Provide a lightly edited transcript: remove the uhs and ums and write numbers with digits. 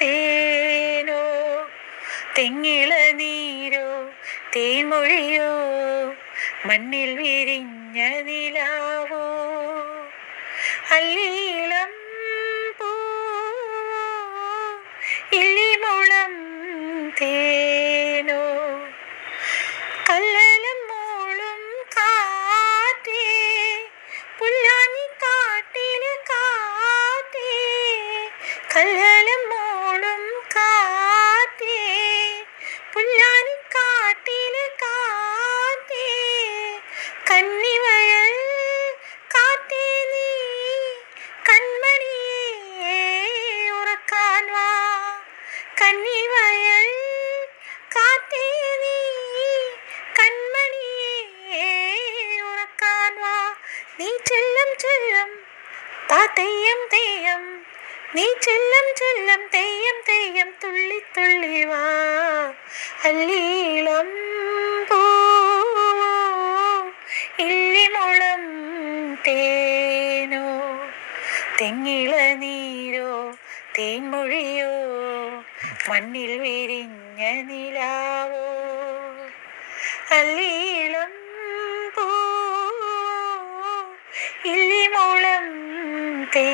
തേനോ തെങ്ങിള നീരോ തേൻമൊഴിയോ മണ്ണിൽ വിരിഞ്ഞ നിലാവോ അല്ലീളം പൂവോ ഇല്ലിമുളം തേനോ കല്ലലം മൂളും കാറ്റേ പുല്ലാനി കാട്ടിലെ കാറ്റേ കല്ലലം മൂളും കാറ്റേ പുല്ലാനി കാട്ടിലെ കാറ്റേ കന്നിവയൽ കാറ്റേ നീ കൺമണിയേ ഉറക്കാൻ വാ കന്നിവയൽ കാറ്റേ നീ കൺമണിയേ ഉറക്കാൻ വാ നീ ചെല്ലം ചെല്ലം താ തെയ്യം തെയ്യം നീ ചെല്ലം ചെല്ലം തെയ്യം തെയ്യം തുള്ളി തുള്ളി വാ അല്ലീളം പൂവോ ഇല്ലിമുളം തേനോ തെങ്ങിള നീരോ തേൻമൊഴിയോ മണ്ണിൽ വിരിഞ്ഞ നിലാവോ അല്ലീളം പൂവോ ഇല്ലിമുളം തേ